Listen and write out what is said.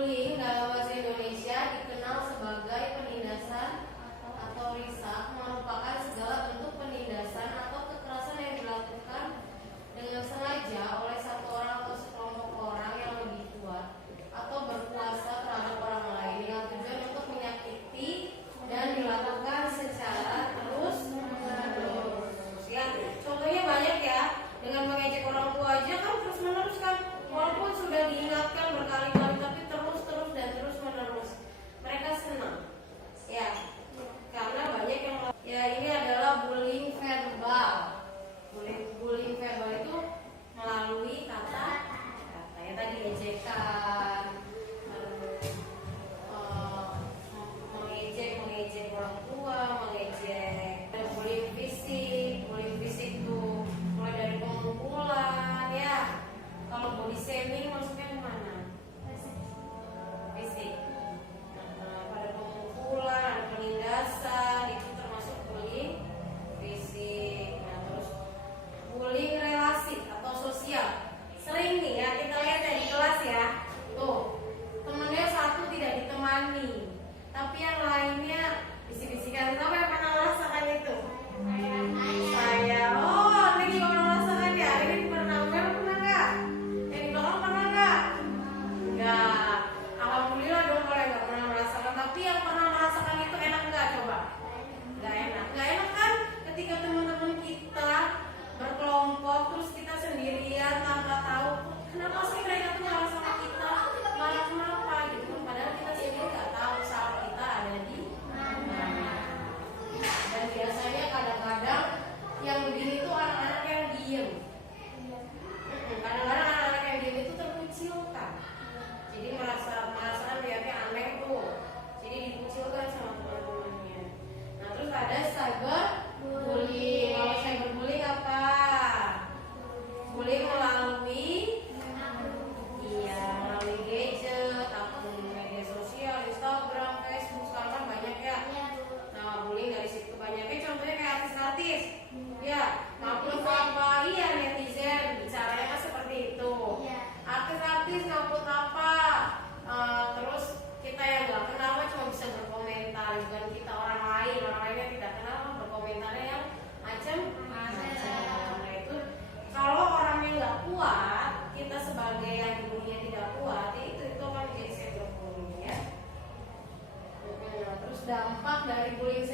Bullying dalam bahasa Indonesia dikenal sebagai penindasan atau risak, merupakan segala bentuk penindasan atau kekerasan yang dilakukan dengan sengaja oleh satu orang atau sekelompok orang yang lebih kuat atau berkuasa terhadap orang lain dengan tujuan untuk menyakiti dan dilakukan secara terus-menerus. Ya, contohnya banyak ya. Dengan mengejek orang tua aja kan terus-menerus kan, walaupun sudah diingatkan berkali-kali tapi terus dan terus-menerus. Mereka senang. Ya, karena banyak yang ya ini adalah bullying verbal. Bullying verbal itu melalui kata ya tadi ejekan, mengejek orang tua, mengejek. Dan bullying fisik tuh mulai dari pemukulan ya. Kalau body shaming maksudnya kemana? Fisik. Pada pemukulan, ada penindasan, itu termasuk bullying fisik. Nah, terus bullying relasi atau sosial. Sering nih ya kita lihat ya di kelas ya. Tuh, temennya satu tidak ditemani, tapi yang lainnya bisik-bisikan. Siapa yang pernah merasakan itu? Saya. Oh, ini juga pernah merasakan ya. Ini pernah nggak? Yang di belakang pernah nggak? Enggak. Alhamdulillah dong kalau nggak pernah merasakan. Tapi yang pernah merasakan itu enak nggak coba? Nggak enak. Nggak enak kan? Ketika teman-teman kita berkelompok terus kita sendirian tanpa tahu kenapa sih mereka tuh marah sama kita, marah kenapa gitu. Padahal kita sendiri nggak tahu salah kita ada di mana. Dan biasanya kadang-kadang yang begini tuh anak-anak yang diem. Kadang-kadang anak-anak yang diem itu terkucilkan. Jadi merasa lihatnya aneh tuh. Jadi dikucilkan sama teman-temannya. Nah terus ada cyberbullying. Kalau cyberbullying apa? Bullying melalui gadget, akun media sosial, Instagram, Facebook, sekarang kan banyak ya. Nah bullying dari situ banyaknya. Contohnya kayak artis-artis. Ya, ngupload apa? Iya, netizen bicaranya kan seperti itu. Artis-artis ngupload apa? Terus kita yang nggak kenal cuma bisa berkomentar. Bukan kita orang lain yang tidak kenal berkomentarnya yang macam-macam. Nah itu kalau orangnya nggak kuat, kita sebagai yang dulunya tidak kuat, ya itu akan menjadi cyberbullying ya. Terus dampak dari bullying